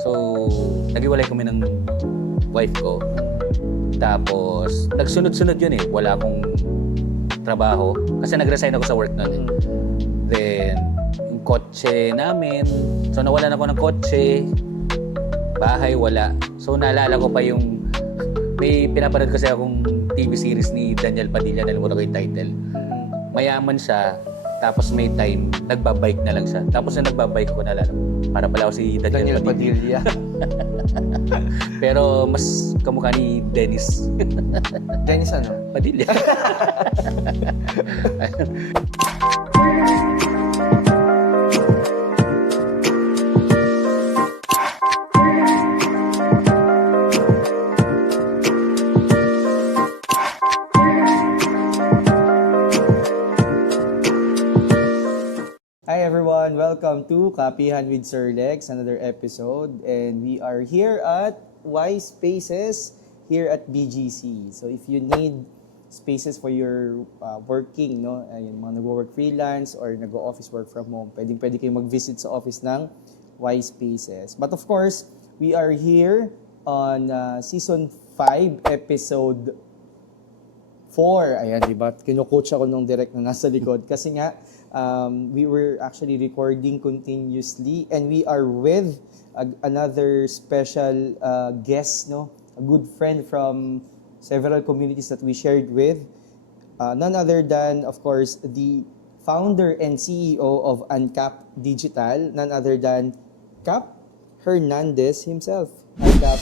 So, naghiwalay kami ng wife ko. Tapos, nagsunod-sunod yun eh. Wala akong trabaho. Kasi nag-resign ako sa work noon eh. Then, yung kotse namin. So, nawalan ako ng kotse. Bahay, wala. So, naalala ko pa yung... May pinapanood kasi akong TV series ni Daniel Padilla. Nalimutan ko yung title. Mayaman siya. Tapos may time, nagbabike na lang siya. Tapos nung nagbabike ko, naalala ko, para pala ako si Daniel Padilla. Pero mas kamukha ni Dennis. Dennis ano? Padilla. Hi everyone, welcome to Kapihan with Sir Lex, another episode. And we are here at Y Spaces here at BGC. So if you need spaces for your working, no, ayun, mga nag-work freelance or nag-office work from home, pwede kayo mag-visit sa office ng Y Spaces. But of course, we are here on Season 5, Episode 4. Ayan, diba? Kino-coach ako nung direct na nasa likod. Kasi nga, we were actually recording continuously and we are with another special guest, no? A good friend from several communities that we shared with. None other than, of course, the founder and CEO of Uncap Digital, none other than Cap Hernandez himself. Hi, Cap.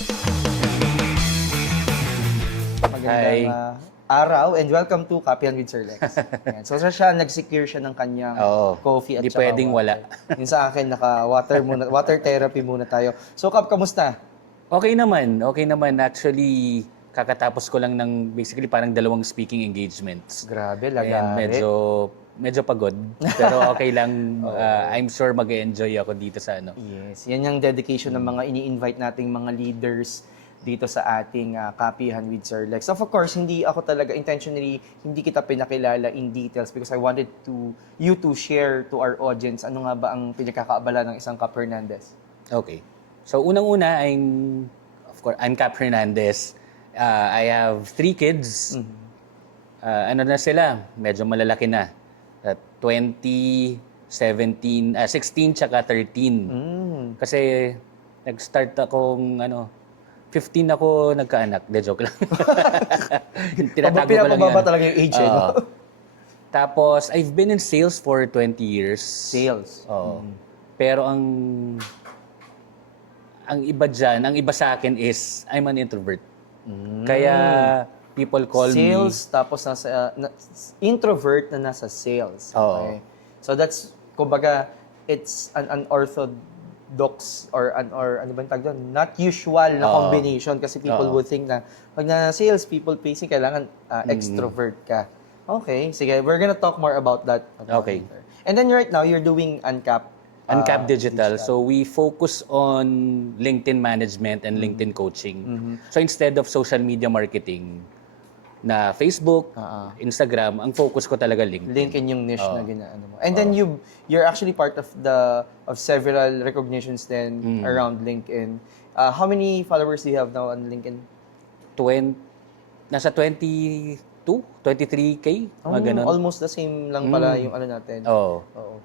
Magandang araw and welcome to Kapihan with Sir Lex. Ayan. So siya, nag-secure siya ng kanyang coffee at Hindi saka pwedeng water. wala. Yung sa akin, naka-water muna, water therapy muna tayo. So Kap, kamusta? Okay naman. Actually, kakatapos ko lang ng basically parang 2 speaking engagements. Grabe, And lagari. medyo pagod. Pero okay lang. I'm sure mag-enjoy ako dito sa ano. Yes, yan yung dedication ng mga ini-invite nating mga leaders dito sa ating Kapihan with Sir Lex. So of course, hindi ako talaga intentionally, hindi kita pinakilala in details because I wanted you to share to our audience ano nga ba ang pinagkakaabala ng isang Cap Hernandez. Okay. So unang-una, I'm Cap Hernandez. I have 3 kids. Ano na sila? Medyo malalaki na. 20, 17, 16 tsaka 13. Kasi nag-start akong 15 ako nagkaanak. De joke lang. Tinatago ko lang Pinapababa yan. talaga yung age, no? Tapos, I've been in sales for 20 years. Sales. Oo. Pero ang iba sa akin is, I'm an introvert. Kaya, people call Sales, tapos nasa introvert na nasa sales. Oo. Okay. So that's, kumbaga, it's an unorthodox or ano ba yung tawag doon? Not usual na combination kasi people would think na pag na sales, people facing, kailangan extrovert ka. Okay, sige. We're gonna talk more about that. Okay. Later. And then right now, you're doing Uncap. Uncap Digital. So, we focus on LinkedIn management and LinkedIn coaching. So, instead of social media marketing na Facebook, Instagram, ang focus ko talaga LinkedIn. LinkedIn yung niche na ginaano mo. And then you're actually part of several recognitions then around LinkedIn. How many followers do you have now on LinkedIn? Nasa 23K, mga ganun. Almost the same lang pala yung ano natin. Oo. Oo.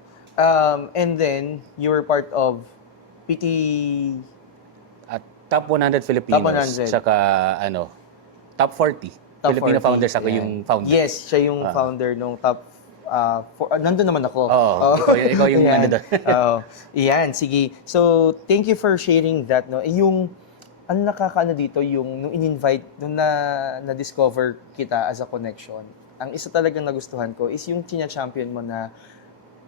And then you were part of PT At top 100 Filipinos. Top 100. Tsaka top 40. Filipino 40. founders, ako Yan. yung founder. Yes, siya yung founder nung top nandun naman ako. Oo, ikaw yung Ayan. ano doon. Oo. Iyan, sige. So, thank you for sharing that. No? Yung, ano nakakaano dito, yung nung in-invite, nung na-discover kita as a connection, ang isa talagang nagustuhan ko is yung champion mo na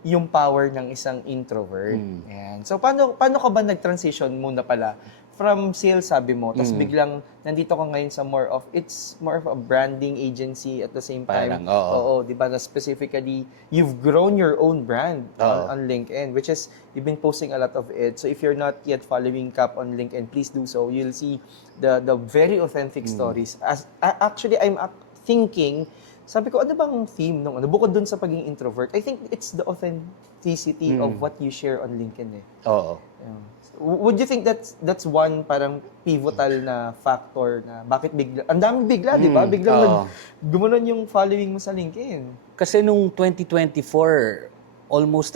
yung power ng isang introvert. Ayan. So, paano ka ba nag-transition muna pala? From sales, sabi mo, tapos biglang nandito ka ngayon sa it's more of a branding agency at the same time. Parang, oo. Di ba, na specifically, you've grown your own brand on LinkedIn, which is, you've been posting a lot of it. So if you're not yet following Cap on LinkedIn, please do so. You'll see the very authentic stories. Actually, I'm thinking, sabi ko, ano bang theme nung bukod dun sa pagiging introvert? I think it's the authenticity of what you share on LinkedIn eh. Oo. Yeah. Would you think that's one parang pivotal na factor na bakit bigla, ang dami bigla, di ba? Biglang gumulan yung following mo sa LinkedIn. Kasi nung 2024, almost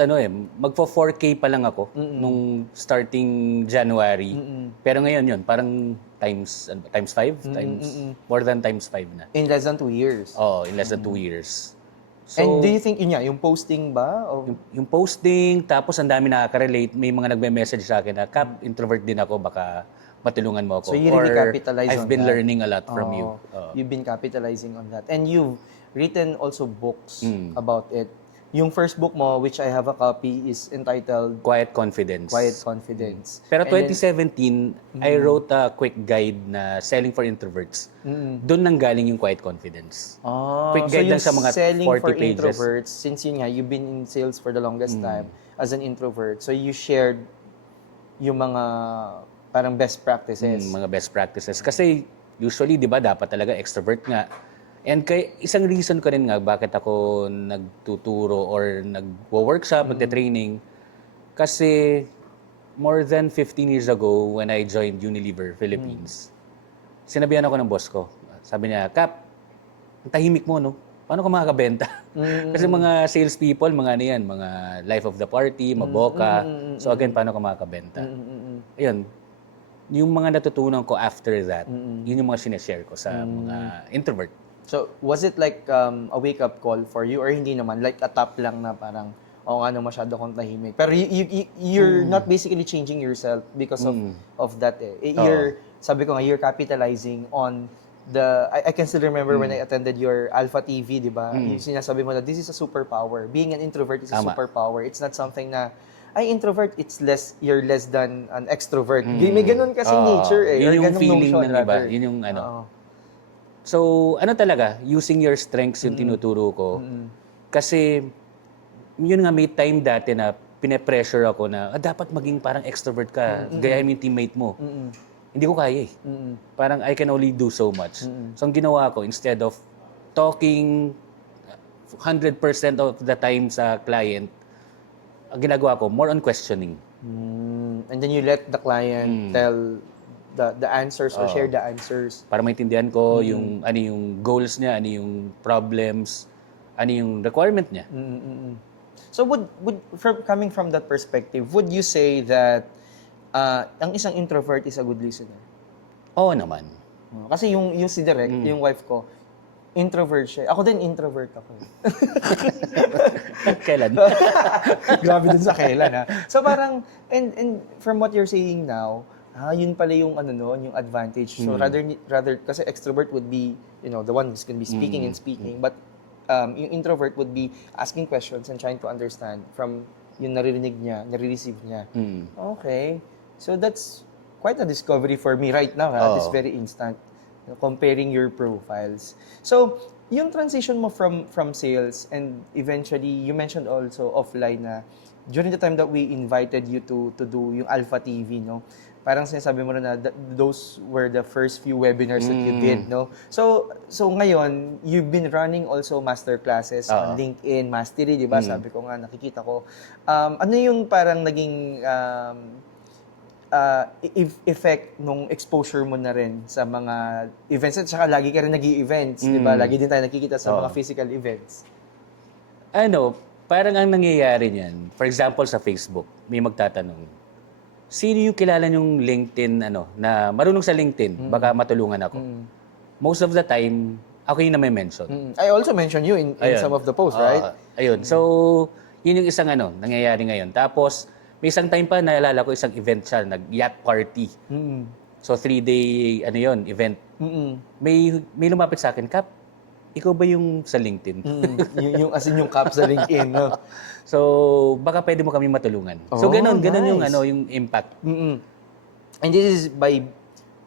magpo 4K pa lang ako nung starting January. Pero ngayon yun, parang times 5, more than times 5 na. In less than 2 years. In less than 2 years. And do you think, yun nga, yung posting ba? O... Yung posting, tapos ang dami nakaka-relate, may mga nagme-message sa akin na, Kap, introvert din ako, baka matulungan mo ako. So you really capitalize I've on been that. learning a lot from you. You've been capitalizing on that. And you've written also books about it. Yung first book mo, which I have a copy, is entitled Quiet Confidence. Quiet Confidence. Pero And 2017, I wrote a quick guide na Selling for Introverts. Doon nang galing yung Quiet Confidence. Quick guide so lang sa mga selling 40 for pages. introverts, since yun nga, you've been in sales for the longest time as an introvert, so you shared yung mga parang best practices. Mga best practices. Kasi usually, di ba, dapat talaga extrovert nga. And isang reason ko rin nga bakit ako nagtuturo or nagwo-workshop, nagte-training, kasi more than 15 years ago when I joined Unilever Philippines, sinabihan ako ng boss ko. Sabi niya, Kap, ang tahimik mo, no? Paano ka makakabenta? Kasi mga salespeople, mga mga life of the party, maboka. So again, paano ka makakabenta? Ayun, yung mga natutunan ko after that, yun yung mga sineshare ko sa mga introvert. So, was it like a wake-up call for you or hindi naman? Like a tap lang na parang, nga no, masyado akong tahimik. Pero you're not basically changing yourself because of that eh. Sabi ko nga, you're capitalizing on I can still remember when I attended your Alpha TV, di ba? Yung sinasabi mo na this is a superpower. Being an introvert is a superpower. It's not something na, introvert, you're less than an extrovert. May ganun kasi nature eh. Yun yung ganung feeling notion, ng iba. rather. Yun yung So, talaga, using your strengths yung tinuturo ko. Kasi, yun nga, may time dati na pine-pressure ako na, dapat maging parang extrovert ka, gayahin mo yung teammate mo. Hindi ko kaya eh. Parang I can only do so much. So, ang ginawa ko, instead of talking 100% of the time sa client, ang ginagawa ko, more on questioning. And then you let the client tell the answers or share the answers. Para maintindihan ko yung ano yung goals niya, ano yung problems, ano yung requirement niya. So coming from that perspective, would you say that ang isang introvert is a good listener? Oo naman. Kasi yung si Direk, yung wife ko, introvert siya. Ako din introvert ako. Kailan? Grabe dun sa kailan ha. So parang and from what you're saying now, yun pala yung yung advantage. So rather kasi extrovert would be, the one who's going to be speaking and speaking, but yung introvert would be asking questions and trying to understand from yung naririnig niya, nare-receive niya. Okay. So that's quite a discovery for me right now at this very instant, comparing your profiles. So yung transition mo from sales and eventually you mentioned also offline na during the time that we invited you to do yung Alpha TV, no? Parang sinasabi mo na those were the first few webinars that you did, no? So ngayon, you've been running also master classes on LinkedIn, Mastery, di ba? Sabi ko nga, nakikita ko. Ano yung parang naging effect nung exposure mo na rin sa mga events? At saka lagi ka rin nag-i-events, di ba? Lagi din tayo nakikita sa mga physical events. Parang ang nangyayari niyan, for example sa Facebook, may magtatanong, sino yung kilala yung LinkedIn, na marunong sa LinkedIn, baka matulungan ako. Most of the time, ako yung na-mention. I also mentioned you in some of the posts, right? Ayun. So, yun yung isang nangyayari ngayon. Tapos, may isang time pa, naalala ko isang event siya, nag-yacht party. So, 3-day, event. May lumapit sa akin, Kap, ikaw ba yung sa LinkedIn? Yung as in yung Kap sa LinkedIn, no? So, baka pwede mo kami matulungan. So, ganun nice. yung impact. And this is by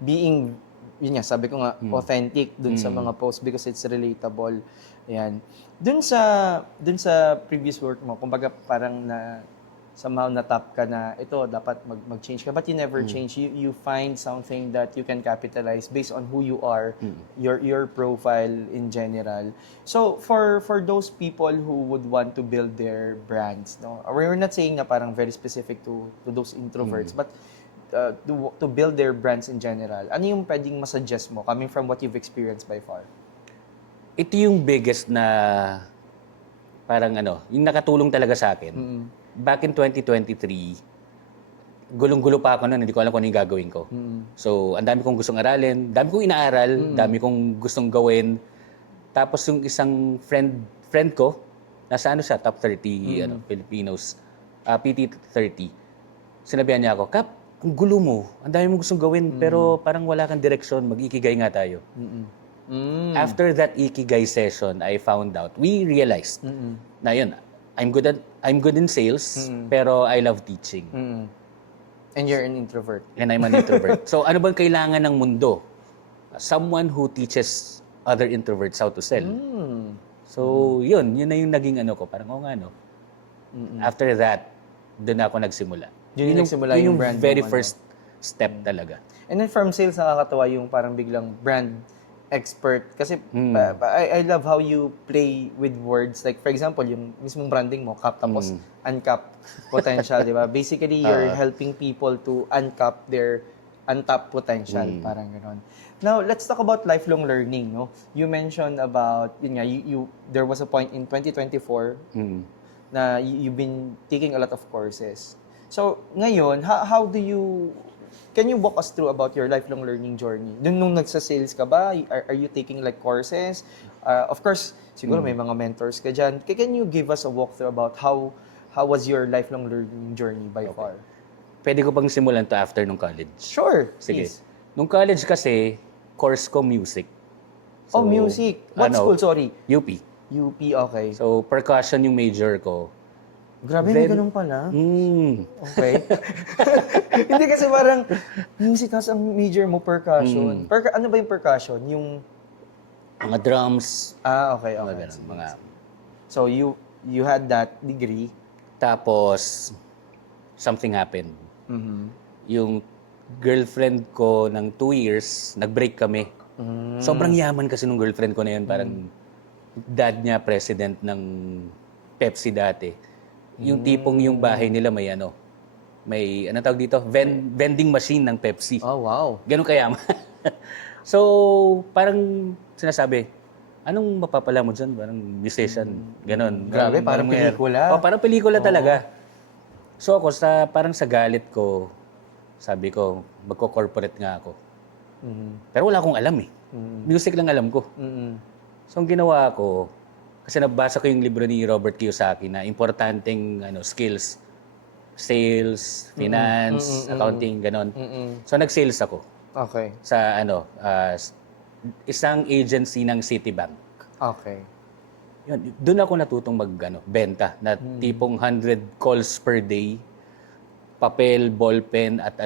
being, yun nga, sabi ko nga, authentic dun sa mga posts because it's relatable. Ayan. Dun sa previous work mo, kumbaga parang somehow natap ka na ito dapat mag-change ka, but you never change. You find something that you can capitalize based on who you are, your profile in general. So for those people who would want to build their brands, no, we're not saying na parang very specific to those introverts, but to build their brands in general, ano yung pwedeng masuggest mo coming from what you've experienced by far? Ito yung biggest na parang yung nakatulong talaga sa akin. Back in 2023, gulong-gulo pa ako noon, hindi ko alam kung ano yung gagawin ko. So, ang dami kong gustong aralin, dami kong inaaral, dami kong gustong gawin. Tapos yung isang friend ko, nasa siya, top 30 Filipinos, PT 30. Sinabihan niya ako, Kap, ang gulo mo, ang dami mong gustong gawin, pero parang wala kang direksyon, mag-ikigay nga tayo. After that Ikigai session, I found out, we realized na yun, I'm good in sales, pero I love teaching. And you're an introvert. And I'm an introvert. So ano bang kailangan ng mundo? Someone who teaches other introverts how to sell. So yun na yung naging ko, parang nga no. After that, doon ako nagsimula. Yun yung brand very mo, first step talaga. And then from sales, nakakatawa yung parang biglang brand expert. Kasi I love how you play with words. Like for example, yung mismong branding mo, cap tapos uncap potential, di ba? Basically, you're helping people to uncap their untapped potential. Parang gano'n. Now, let's talk about lifelong learning. No? You mentioned about, yun nga, there was a point in 2024 na you've been taking a lot of courses. So, ngayon, how do you... Can you walk us through about your lifelong learning journey? Nung nagsa-sales ka ba? Are you taking like courses? Of course, siguro may mga mentors ka dyan. Can you give us a walkthrough about how was your lifelong learning journey by far? Pwede ko pang simulan to after nung college. Sure. Sige. Please. Nung college kasi, course ko music. Music. What school, sorry? UP. UP, okay. So, percussion yung major ko. Grabe, may ganun pala. Okay. Okay. Hindi kasi parang music has ang major mo percussion. Ano ba yung percussion? Yung Mga drums. Okay. Mga ganun. Mga... So you had that degree. Tapos, something happened. Yung girlfriend ko ng 2 years, nag-break kami. Sobrang yaman kasi nung girlfriend ko na yun. Parang dad niya president ng Pepsi dati. Yung tipong yung bahay nila may tawag dito? Vending machine ng Pepsi. Oh, wow. Ganun kayaman. So, parang sinasabi, anong mapapala mo dyan? Parang musician. Ganon. Grabe, parang pelikula. Parang pelikula talaga. So ako, parang sa galit ko, sabi ko, magko-corporate nga ako. Pero wala akong alam eh. Music lang alam ko. So ang ginawa ko, kasi nabasa ko yung libro ni Robert Kiyosaki na importanteng skills, sales, finance, accounting, ganon. So nag-sales ako. Okay. Sa isang agency ng Citibank. Okay. Yun, doon ako natutong benta na tipong 100 calls per day, papel, ballpen at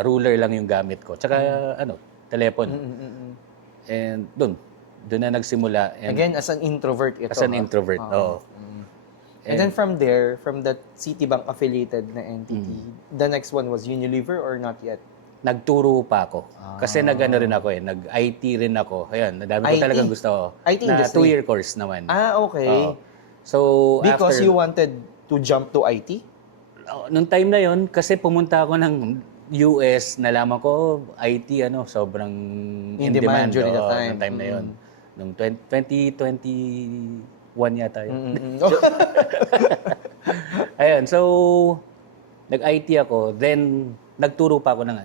ruler lang yung gamit ko. Tsaka telepono. And doon na nagsimula. And again, as an introvert ito. As an introvert, oo. And then from there, from that Citibank affiliated na entity, the next one was Unilever or not yet? Nagturo pa ako. Kasi rin ako nag-IT rin ako. Ayun, nadami ko IT? talagang gusto. IT na industry? 2-year course naman. Okay. Oo. So, Because after, you wanted to jump to IT? nung time na yon kasi pumunta ako ng US, nalaman ko IT sobrang In demand during that Oo, time. nung time na yon. Nung 2021 yata yun. Ayun, so nag-IT ako, then nagturo pa ako ng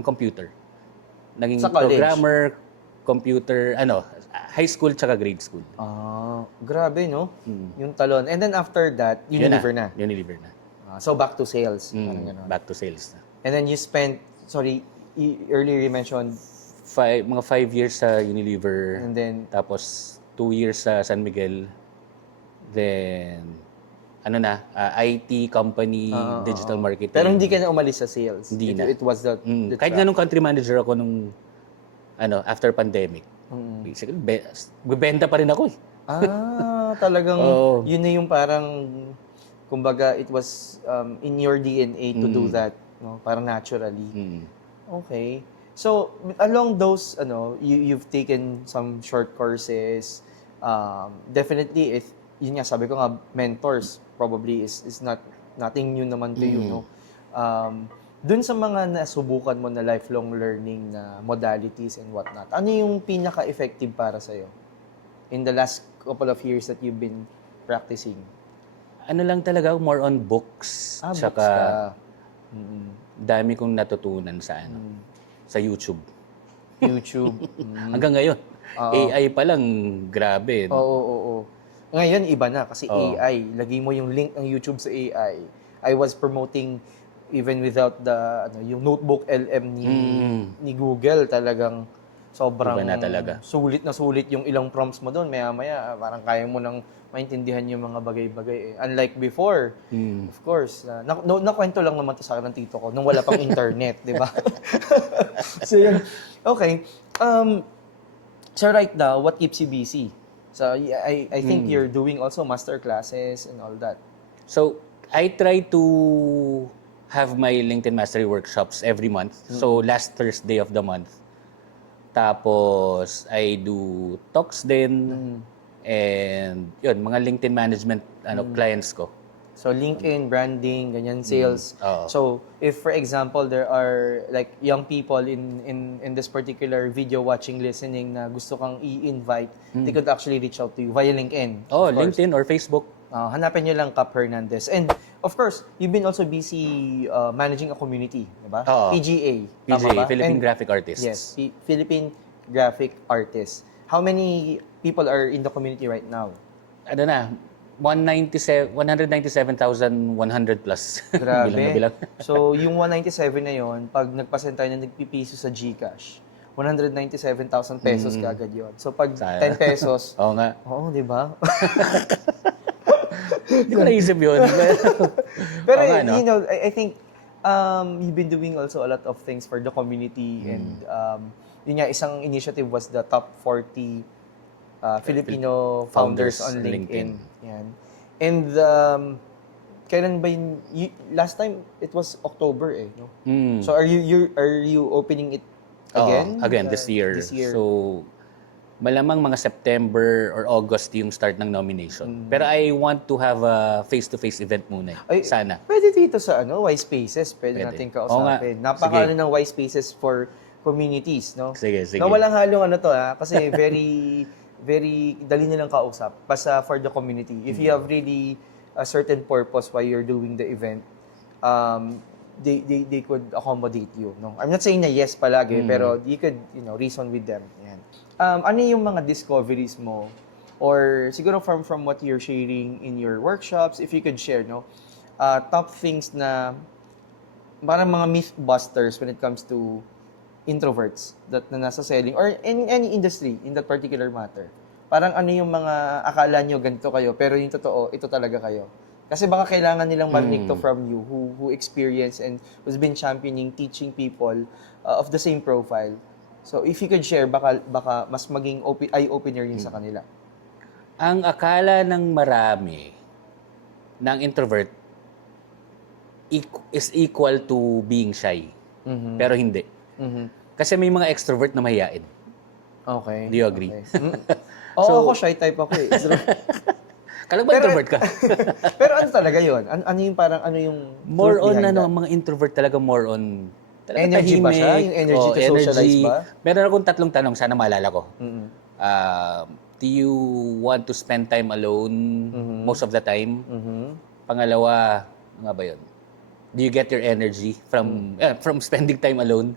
computer. Naging Sa college? programmer, computer, high school tsaka grade school. Grabe, no? Yung talon. And then after that, Unilever na. Unilever na. So back to sales. Parang ganun. Back to sales na. And then you spent, earlier you mentioned, Mga 5 years sa Unilever. and then, Tapos 2 years sa San Miguel. Then IT company, digital marketing. pero hindi ka na umalis sa sales. Hindi na. It was the Kahit nga nung country manager ako nung after pandemic. Basically, bebenta pa rin ako eh. Talagang Oo. yun na yung parang, kumbaga, it was in your DNA to do that, no? Parang naturally. Okay. So, along those, you've taken some short courses. Definitely, yun nga, sabi ko nga, mentors probably is not nothing new naman to you, no? Dun sa mga nasubukan mo na lifelong learning na modalities and whatnot, ano yung pinaka-effective para sa'yo in the last couple of years that you've been practicing? Ano lang talaga, more on books. Books Tsaka, ka. Mm. dami kong natutunan sa sa YouTube. YouTube. Hanggang ngayon. AI pa lang, grabe. Oo, oo, oo. Ngayon, iba na kasi Oo. AI. Lagay mo yung link ng YouTube sa AI. I was promoting even without the yung notebook LM ni Google, talagang sobrang Iba na talaga. sulit na sulit yung ilang prompts mo doon. Maya-maya, parang kaya mo nang maintindihan yung mga bagay-bagay. Unlike before, of course, nakwento lang naman to sa akin ng tito ko nung wala pang internet, di ba? So yun. Okay. So right now, what keeps you busy? So I think you're doing also master classes and all that. So, I try to have my LinkedIn Mastery workshops every month. So, last Thursday of the month. Tapos, I do talks din. And, yun, mga LinkedIn management clients ko. So LinkedIn, branding, ganyan, sales. Oo. So if for example there are like young people in this particular video watching, listening na gusto kang i-invite, they could actually reach out to you via LinkedIn. Oh, of course. LinkedIn or Facebook. Hanapin nyo lang Cap Hernandez. And of course, you've been also busy managing a community, di ba? Oo. PGA. Tama PGA, ba? Philippine And- Graphic Artists. Yes, Philippine Graphic Artists. How many people are in the community right now? Ano na, 197,100 plus. Grabe. Bilang na bilang. So, yung 197 na yon, pag nagpa-send tayo na nagpipiso sa GCash, 197,000 pesos kaagad yun. So, pag Sayang. 10 pesos, Oo nga. oo, di ba? Hindi ko naisip yun. Pero, Oo nga, no? you know, I think you've been doing also a lot of things for the community and yun nga, isang initiative was the top 40 Filipino founders on LinkedIn. Yan. And kailan ba yun? Last time it was October no? So are you opening it again? Again, this year. This year. So, malamang mga September or August yung start ng nomination. Pero I want to have a face-to-face event muna. Ay, Sana. Pwede dito sa Y Spaces, pwede natin Oo nga. kausapin. Sige. Napaka ng Y Spaces for communities, no? Sige, sige. Na walang halong kasi very dali nilang kausap. Basta for the community. If you have really a certain purpose why you're doing the event, they could accommodate you, no? I'm not saying na yes palagi, pero you could, reason with them. Yan. Ano yung mga discoveries mo or siguro from what you're sharing in your workshops, if you could share, no? Top things na parang mga myth busters when it comes to introverts na nasa selling or in any industry in that particular matter. Parang ano yung mga akala nyo ganito kayo, pero yung totoo, ito talaga kayo. Kasi baka kailangan nilang marinig to from you who experience and who's been championing, teaching people of the same profile. So if you could share, baka mas maging eye-opener yun sa kanila. Ang akala ng marami ng introvert is equal to being shy. Pero hindi. Kasi may mga extrovert na mahiyain. Okay. Do you agree? Okay. Oo, ako shy type ako eh. Kala ba introvert ka? Pero ano talaga yun? Ano yung parang, ano yung More truth on, behind that? mga introvert talaga more on Energy ba siya? Yung energy to socialize ba? Meron akong tatlong tanong, sana maalala ko. Do you want to spend time alone most of the time? Pangalawa, ano nga ba yun? Do you get your energy from spending time alone?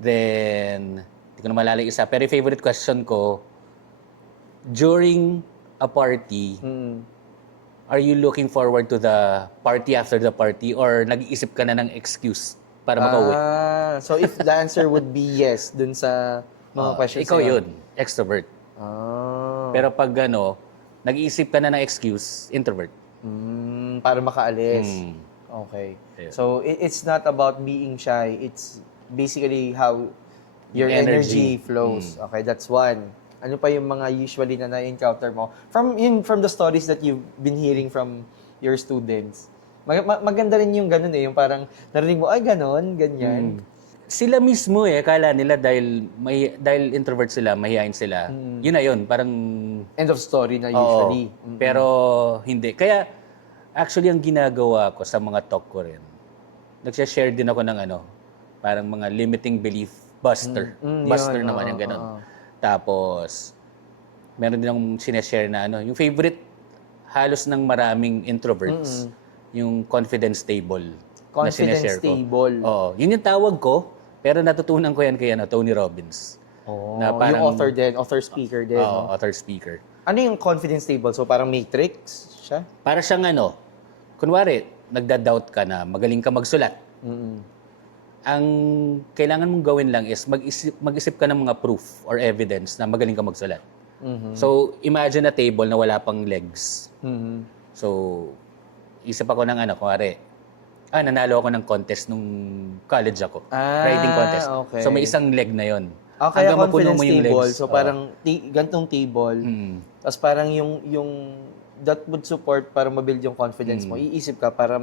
Then, hindi ko na maalala yung isa. Pero yung favorite question ko, during a party, are you looking forward to the party after the party or nag-iisip ka na ng excuse para makauwi? So if the answer would be yes dun sa mga questions Ikaw na yun, extrovert. Pero pag nag-iisip ka na ng excuse, introvert. Para makaalis. Okay. Ayun. So it's not about being shy. It's basically how your Yung energy energy. flows. Okay, that's one. Ano pa yung mga usually na na-encounter mo? From the stories that you've been hearing from your students. Maganda rin yung ganun yung parang narinig mo, ay ganon, ganyan. Sila mismo kala nila dahil introvert sila, mahihain sila. Yun na yun, parang End of story na oo. usually. Pero hindi. Kaya actually ang ginagawa ko sa mga talk ko rin, nagsha-share din ako ng parang mga limiting belief buster. Buster yun, naman yung ganun. Tapos, meron din akong sineshare na yung favorite halos ng maraming introverts, yung confidence table na Confidence sineshare ko. table. Oo, yun yung tawag ko, pero natutunan ko yan kay Tony Robbins. Na Yung author din, author-speaker din. Oo, No? author-speaker. Ano yung confidence table? So parang matrix siya? Para siyang kunwari, nagda-doubt ka na magaling ka magsulat. Ang kailangan mong gawin lang is mag-isip ka ng mga proof or evidence na magaling ka magsulat. So, imagine a table na wala pang legs. So, isip ako ng kunwari, nanalo ako ng contest nung college ako. Writing contest. Okay. So, may isang leg na yon. Kaya Hanggang mapuno confidence mo yung table, legs. so parang gantong table, tapos parang yung that would support para mabuild yung confidence mo. Iisip ka para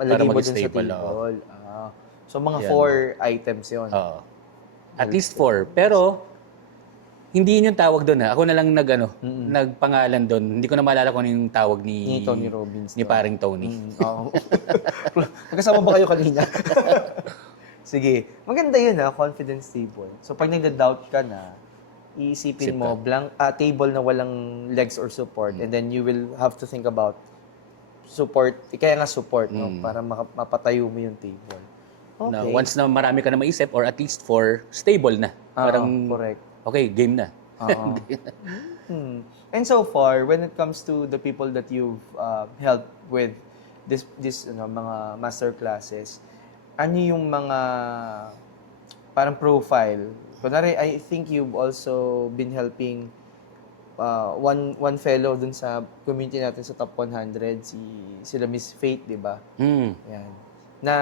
malagay mo dun sa mag-stable, table. So mga Yan. 4 items yon. Oo. At least 4. Pero, hindi yun yung tawag doon ha. Ako na lang nagpangalan doon. Hindi ko na maalala kung ano yung tawag Ni Tony Robbins. Ni paring Tony. Oo. Magkasama ba kayo kanina? Sige. Maganda yun confidence table. So pag nagda-doubt ka na, iisipin mo, table na walang legs or support, and then you will have to think about support. Kaya nga support, no? Para mapatayo mo yung table. Okay. Na once na marami ka na maisip, or at least 4, stable na. Parang, correct. okay, game na. And so far, when it comes to the people that you've helped with this mga master classes, ano yung mga parang profile? Kunwari, I think you've also been helping one fellow dun sa community natin sa top 100, sila Miss Faith, di ba? Yan. Na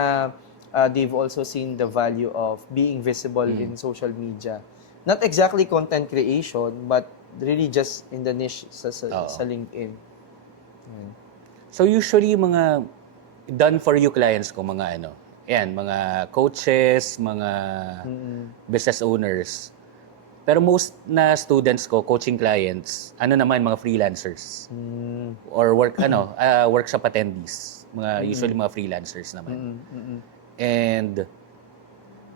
they've also seen the value of being visible in social media. Not exactly content creation, but really just in the niche sa LinkedIn. Yan. So usually mga done for you clients ko, mga mga coaches, mga business owners. Pero most na students ko, coaching clients, naman mga freelancers. Or workshop attendees. Usually mga freelancers naman. And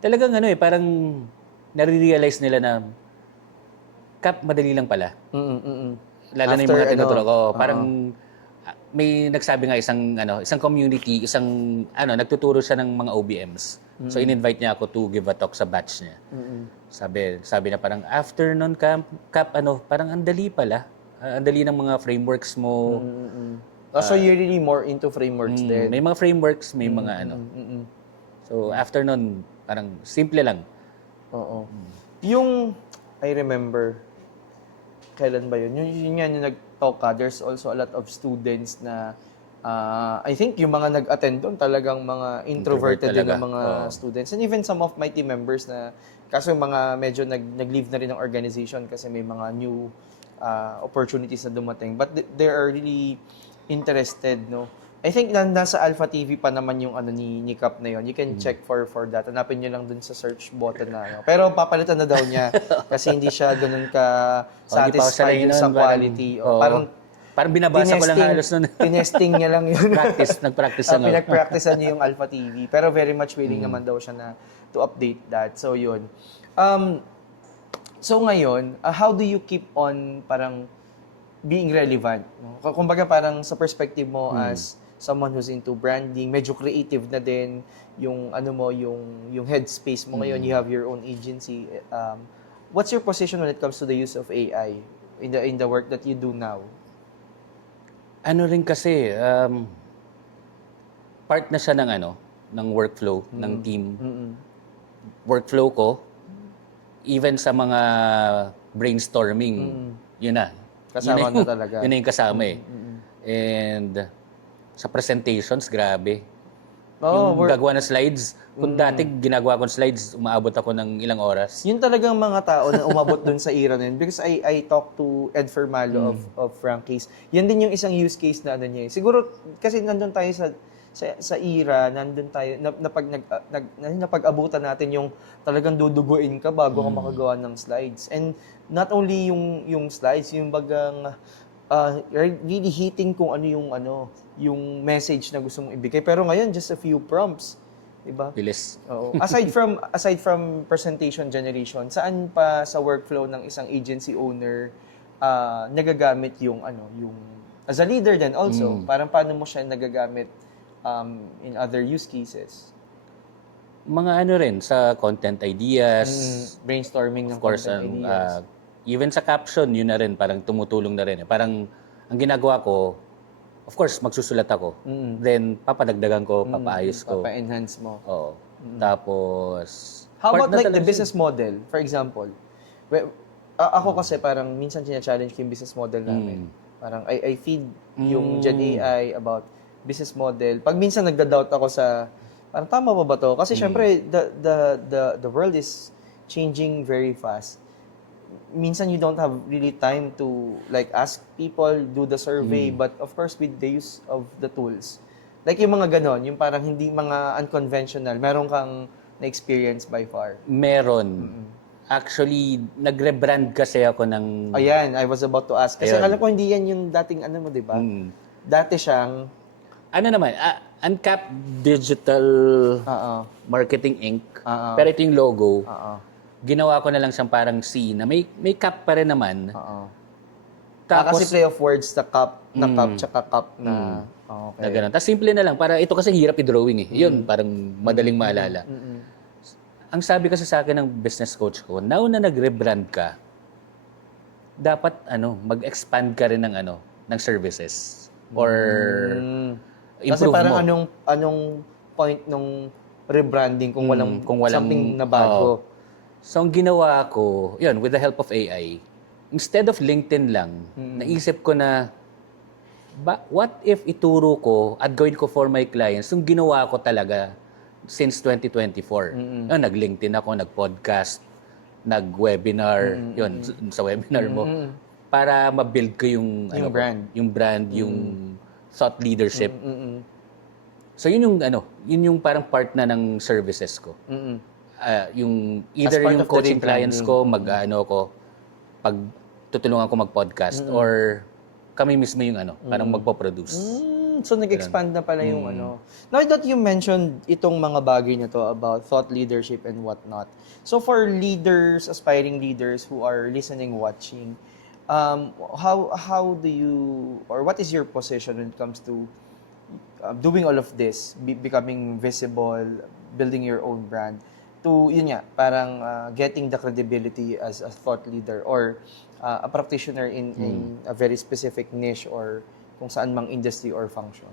talagang parang nare-realize nila na madali lang pala. Lalo na yung mga tinuturo ko. Parang may nagsabi nga isang community, nagtuturo siya ng mga OBMs. So in-invite niya ako to give a talk sa batch niya. Sabi na parang after nun parang ang dali pala. Ang dali ng mga frameworks mo. So you're really more into frameworks din. May mga frameworks, may mga So after nun, parang simple lang. Oo. Yung, I remember, kailan ba yun? Yung nag-talk ka, there's also a lot of students na, I think yung mga nag-attend doon talagang mga introverted din na mga students. And even some of my team members na, kaso mga medyo nag-leave na rin ng organization kasi may mga new opportunities na dumating. But they are really interested, no? I think nasa Alpha TV pa naman yung ni Cap na yon. You can check for that. Hanapin niyo lang dun sa search button na. Pero papalitan na daw niya kasi hindi siya ganun ka satisfied sa quality. Parang binabasa ko lang halos nun. Tinesting niya lang yun. Nag-practice na. Pinag-practicean niya yung Alpha TV. Pero very much willing naman daw siya na to update that. So yun. So ngayon, how do you keep on parang being relevant? No? Kumbaga parang sa perspective mo as someone who's into branding, medyo creative na din yung yung headspace mo ngayon, you have your own agency. What's your position when it comes to the use of AI in the work that you do now? Rin kasi part na siya ng workflow ng team. Workflow ko even sa mga brainstorming. Yun na. Kasama na talaga. Yun na yung kasama And sa presentations, grabe. Yung gagawa ng slides, kung dati ginagawa kong slides, umaabot ako ng ilang oras. Yun talagang mga tao na umabot dun sa era na yun. Because I talked to Ed Fermalo of Frankie's. Yan din yung isang use case na niya. Siguro, kasi nandun tayo sa era, nandun tayo, napag-abutan natin yung talagang duduguin ka bago ka makagawa ng slides. And not only yung slides, yung bagang really hitting kung yung message na gusto mong ibigay. Pero ngayon, just a few prompts. Diba? Bilis. Oo. Aside from presentation generation, saan pa sa workflow ng isang agency owner nagagamit yung as a leader then also, parang paano mo siya nagagamit in other use cases? Mga ano rin, sa content ideas, Brainstorming ng of course, content ideas. even sa caption, yun na rin, parang tumutulong na rin. Parang, ang ginagawa ko, of course, magsusulat ako. Then, papadagdagan ko, papaayos ko. Papa-enhance mo. Oo. Tapos, How part about na like the talaga business model, for example? Ako kasi parang minsan challenge ko yung business model namin. Parang I feed yung Gen AI about business model. Pag minsan nagda-doubt ako sa parang tama ba to? Kasi syempre the world is changing very fast. Minsan you don't have really time to like ask people, do the survey, but of course with the use of the tools. Like yung mga ganon, yung parang hindi mga unconventional, meron kang na-experience by far. meron. Actually, nag-rebrand kasi ako ng... Ayan, I was about to ask. Kasi Ayun. alam ko hindi yan yung dating ano mo, di ba? Dati siyang, Ano naman, Uncapped Digital oo, Marketing Inc. Oo. Pero ito yung logo. oo, Ginawa ko na lang siyang parang C na may cap pa rin naman. oo. Tapos, Kasi play of words, the cup, na cup, tsaka cup na, na okay. ganun. Tapos simple na lang. Para ito kasi hirap i-drawing eh. Yun, parang madaling maalala. Ang sabi kasi sa akin ng business coach ko, now na nag-rebrand ka, dapat mag-expand ka rin ng services or Kasi improve parang mo. anong point nung rebranding kung walang, kung walang- something na bago. So ang ginawa ko, yun, with the help of AI, instead of LinkedIn lang, naisip ko na, what if ituro ko at gawin ko for my clients yung ginawa ko talaga since 2024. Nag-LinkedIn ako, nag-podcast, nag-webinar, yun, sa webinar mo, para ma-build ko yung, Yung brand. Yung brand, yung thought leadership. So yun yung parang part na ng services ko. Yung either part yung of the coaching clients rebranding. ko, pag tutulungan ko mag-podcast, or kami mismo yung parang magpo-produce. So nag-expand na pala yung ano. Now that you mentioned itong mga bagay na to about thought leadership and whatnot. So for leaders, aspiring leaders who are listening, watching, how do you, or what is your position when it comes to doing all of this, becoming visible, building your own brand, to yun nga, parang getting the credibility as a thought leader or a practitioner in a very specific niche or kung saan mang industry or function.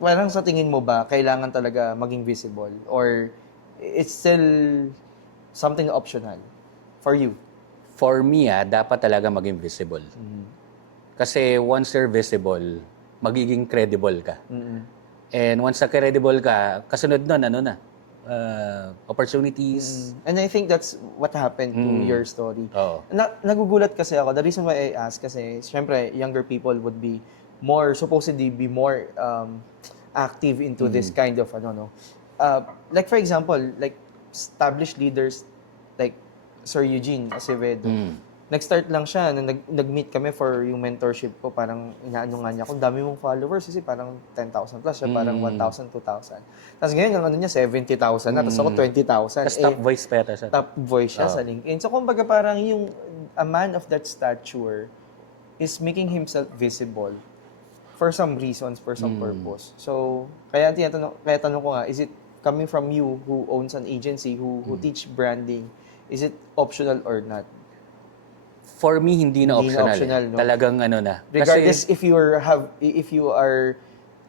Parang sa tingin mo ba, kailangan talaga maging visible? Or it's still something optional for you? For me, dapat talaga maging visible. Kasi once you're visible, magiging credible ka. And once na credible ka, kasunod nun, opportunities. And I think that's what happened to your story. Oo. Nagugulat kasi ako. The reason why I ask kasi, syempre, younger people would be supposedly be more active into this kind of, like for example, like established leaders like Sir Eugene Acevedo. Nag-start lang siya, nag-meet kami for yung mentorship ko, parang inaano nga niya, kung dami mong followers, kasi parang 10,000 plus, siya parang 1,000, 2,000. Tapos ngayon, ang niya, 70,000 na, tapos ako 20,000. Tapos top voice pa yata siya. Top voice siya sa LinkedIn. So, kumbaga parang yung a man of that stature is making himself visible for some reasons, for some purpose. So, kaya tanong ko nga, is it coming from you who owns an agency, who teach branding, is it optional or not? For me, hindi na Hindi na optional. optional, no? Talagang na. Regardless if you are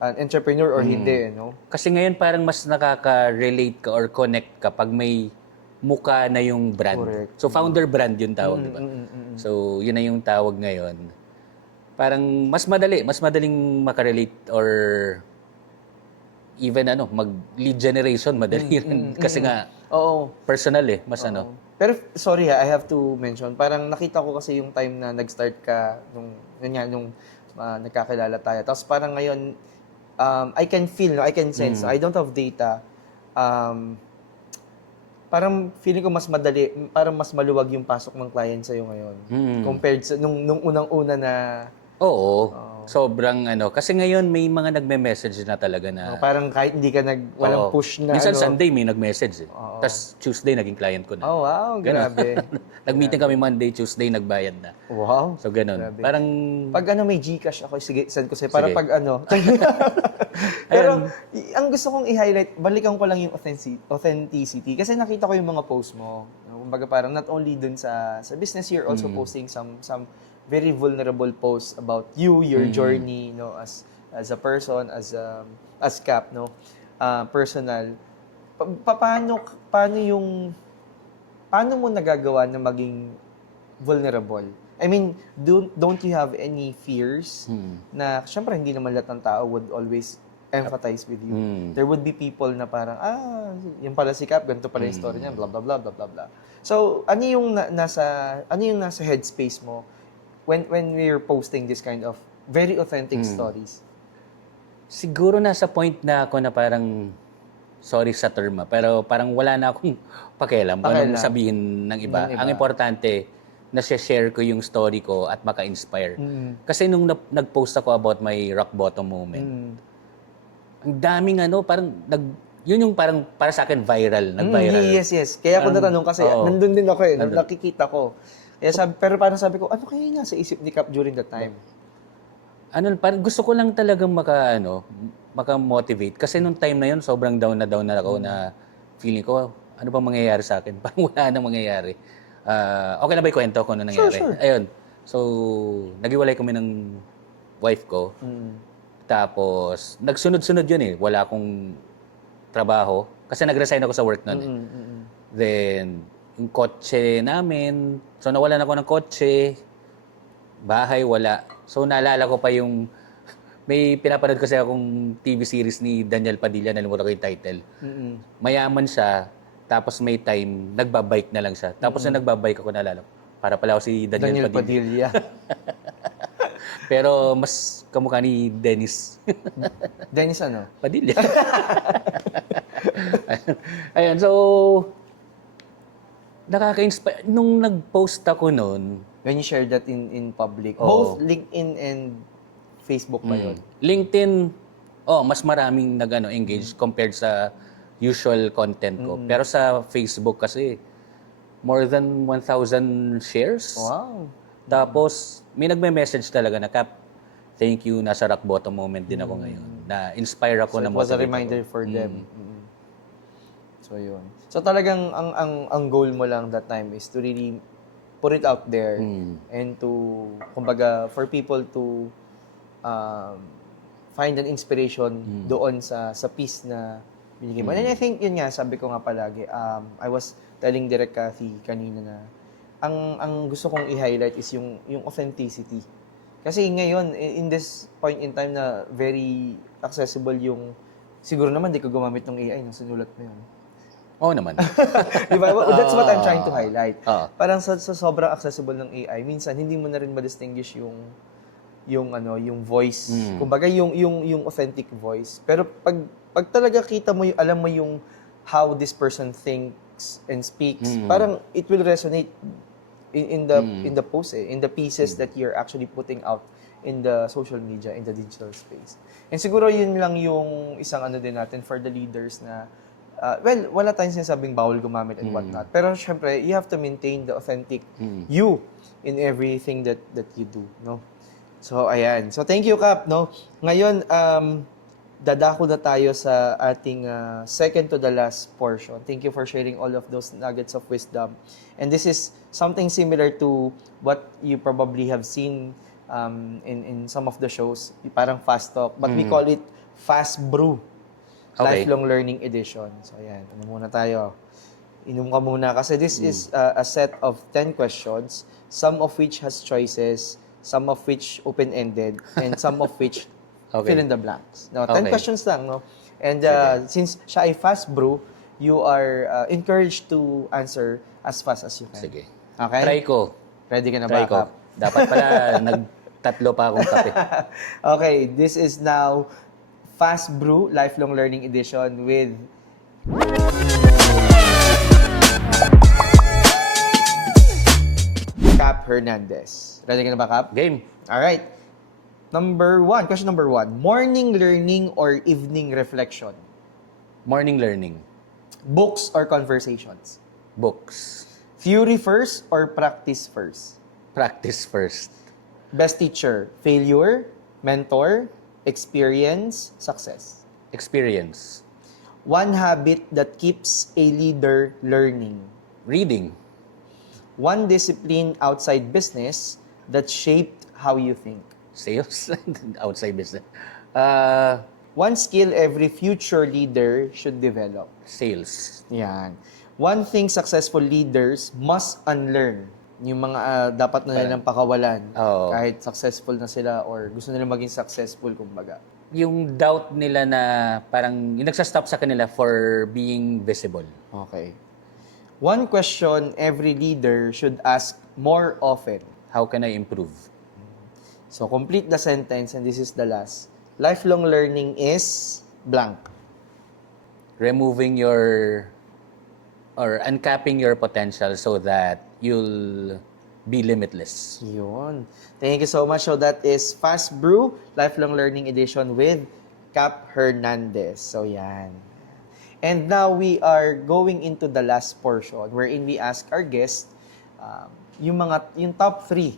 an entrepreneur or hindi, no? Kasi ngayon parang mas nakaka-relate ka or connect ka pag may mukha na yung brand. Correct. So founder brand yung tawag, di ba? So yun na yung tawag ngayon. Parang mas madaling makarelate or even mag-lead generation, madali rin. Kasi nga, Oo. personal mas Pero sorry I have to mention, parang nakita ko kasi yung time na nag-start ka nung nagkakilala tayo. Tapos parang ngayon, I can feel, I can sense, I don't have data. Parang feeling ko mas madali, parang mas maluwag yung pasok ng client sa'yo ngayon. Compared sa nung unang-una na Oo. Sobrang kasi ngayon may mga nagme-message na talaga na Parang kahit hindi ka walang oo. push na Minsan Sunday may nag-message eh. Tapos Tuesday naging client ko na. Oh, wow, grabe. Nag-meeting kami Monday, Tuesday nagbayad na. Wow. So ganun. Grabe. Parang Pag may GCash ako, sige, send ko sa'yo. Para Sige. pag Pero, ang gusto kong i-highlight, balikan ko lang yung authenticity. Kasi nakita ko yung mga post mo. Kumbaga parang not only dun sa business, you're also posting some very vulnerable posts about you, your journey, as a person, as Cap, personal. Paano mo nagagawa na maging vulnerable? I mean, don't you have any fears na, syempre, hindi naman lahat ng tao would always empathize with you. There would be people na parang, yung pala si Cap, ganito pala yung story niya, blah, blah, blah, blah, blah, blah. So, ano yung nasa headspace mo when we're posting this kind of very authentic stories? siguro nasa point na ako na parang sorry sa term pero parang wala na akong pakialam kung anong sabihin ng iba. Ang importante, na-share ko yung story ko at maka-inspire. Kasi nung nag-post ako about my rock bottom moment, ang daming parang yun yung parang para sa akin viral, nag-viral. Yes. Kaya ako natanong kasi nandun din ako nakikita ko. Kaya pero parang sabi ko, ano kaya yung nasa isip ni Cap during that time? Parang gusto ko lang talagang maka-motivate. Kasi nung time na yun, sobrang down na ako na feeling ko, ano ba mangyayari sa akin? Parang wala nang mangyayari. Okay na ba ikwento ko ano nangyari? Sure. Ayun. So, naghiwalay kami ng wife ko. Tapos, nagsunod-sunod yun eh. Wala akong trabaho. Kasi nag-resign ako sa work nun eh. Then, yung kotse namin, so nawalan ako ng kotse, bahay, wala. So, naalala ko pa yung, may pinapanood kasi akong TV series ni Daniel Padilla, nalimutan ko yung title. Mayaman siya, tapos may time, nagbabike na lang siya. Tapos na nagbabike ako, naalala ko, para pala ako si Daniel Padilla. Pero mas kamukha ni Dennis. Dennis ano? Padilla. Ayun, so, nakaka-inspire. Nung nag-post ako noon, When you share that in public, Oo. both LinkedIn and Facebook ba yun? LinkedIn, mas maraming engage compared sa usual content ko. Pero sa Facebook kasi, more than 1,000 shares. Wow. Tapos, may nagme-message talaga na, Cap, thank you, nasa rock bottom moment din ako ngayon. Na-inspire ako So na it was a motivate reminder ako. for them. So yun. So talagang ang goal mo lang that time is to really put it out there and to, kumbaga, for people to find an inspiration doon sa piece na binigay mo. And I think, yun nga, sabi ko nga palagi, I was telling Direk Cathy kanina na ang gusto kong i-highlight is yung authenticity. Kasi ngayon, in this point in time na very accessible yung, siguro naman di ko gumamit ng AI nung sinulat mo yun. Oo naman. Diba? That's what I'm trying to highlight. Oo. Parang sa sobrang accessible ng AI, minsan hindi mo na rin ma-distinguish yung voice. Kumbaga yung authentic voice. Pero pag talaga kita mo alam mo yung how this person thinks and speaks, parang it will resonate in the post in the pieces that you're actually putting out in the social media, in the digital space. And siguro yun lang yung isang din natin for the leaders na wala tayong sinasabing bawal gumamit and whatnot. Pero syempre, you have to maintain the authentic you in everything that you do, no? So, ayan. So, thank you, Cap, no? Ngayon, dadako na tayo sa ating second to the last portion. Thank you for sharing all of those nuggets of wisdom. And this is something similar to what you probably have seen in some of the shows, parang fast talk, but we call it fast brew. Okay. Lifelong Learning Edition. So, ayan. Ano muna tayo? Inom ka muna. Kasi this is a set of 10 questions, some of which has choices, some of which open-ended, and some of which fill in the blanks. Now, 10 questions lang, no? And since siya ay fast brew, you are encouraged to answer as fast as you can. Sige. Okay? Try ko. Ready ka na Try ba, ko. Cap? Dapat pala nagtatlo pa akong kape. Okay, this is now Fast Brew Lifelong Learning Edition with Cap Hernandez. Ready ka na ba, Cap? Game. Alright. Question number 1. Morning learning or evening reflection? Morning learning. Books or conversations? Books. Theory first or practice first? Practice first. Best teacher, failure, mentor, experience, success. Experience. One habit that keeps a leader learning. Reading. One discipline outside business that shaped how you think. Sales. Outside business. One skill every future leader should develop. Sales. Yan. One thing successful leaders must unlearn. Yung mga dapat na nilang pakawalan. Oo. Kahit successful na sila or gusto nila maging successful, kumbaga. Yung doubt nila na parang yung nagsastop sa kanila for being visible. Okay. One question every leader should ask more often. How can I improve? So, complete the sentence and this is the last. Lifelong learning is blank. Removing your or uncapping your potential so that you'll be limitless. Yun. Thank you so much. So, that is Fast Brew Lifelong Learning Edition with Cap Hernandez. So, yan. And now we are going into the last portion wherein we ask our guest yung top 3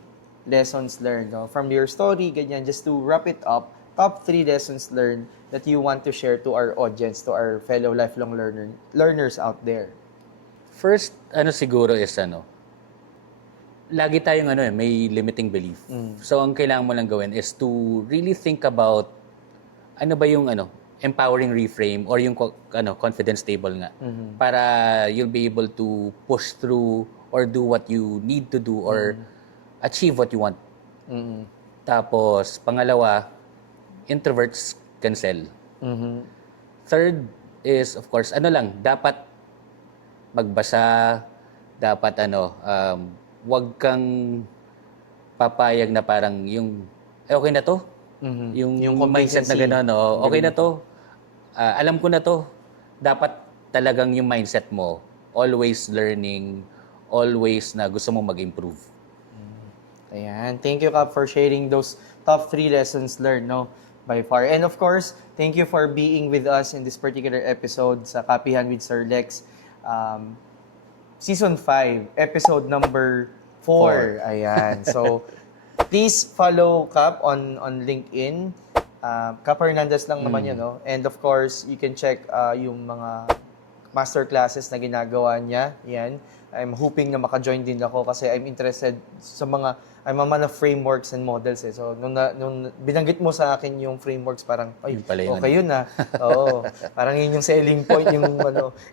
lessons learned from your story, ganyan, just to wrap it up, top 3 lessons learned that you want to share to our audience, to our fellow lifelong learners out there. First, siguro is lagi tayong may limiting belief. So ang kailangan mo lang gawin is to really think about ano ba yung empowering reframe or yung confidence table nga para you'll be able to push through or do what you need to do or achieve what you want. Tapos pangalawa, introverts cancel. Third is of course dapat magbasa, dapat wag kang papayag na parang yung okay na to. Yung mindset na gano'n, okay na to. Alam ko na to. Dapat talagang yung mindset mo always learning, always na gusto mong mag-improve. Ayan. Thank you, Kap, for sharing those top 3 lessons learned, by far. And of course, thank you for being with us in this particular episode sa Kapihan with Sir Lex. Season 5, episode number 4. Ayan. So, please follow Kap on LinkedIn. Kap Hernandez lang naman yun, And of course, you can check yung mga master classes na ginagawa niya. Yan. I'm hoping na maka-join din ako kasi I'm interested sa I'm a man of frameworks and models. So, nung binanggit mo sa akin yung frameworks, parang, ay, okay yun na. Oo. Parang yun yung selling point, yung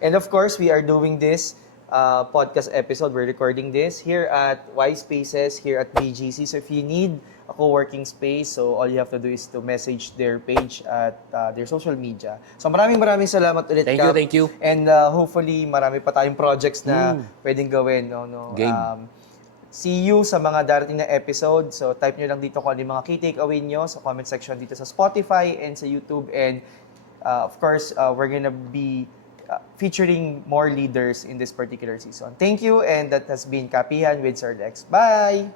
And of course, we are doing this podcast episode. We're recording this here at Y Spaces, here at BGC. So if you need a co-working space, so all you have to do is to message their page at their social media. So maraming salamat ulit, Kap. Thank you. And hopefully marami pa tayong projects na pwedeng gawin. Game. See you sa mga darating na episode. So type nyo lang dito kung ano yung mga key takeaway nyo sa comment section dito sa Spotify and sa YouTube. And of course, we're gonna be featuring more leaders in this particular season. Thank you, and that has been Kapihan with Sir Lex. Bye!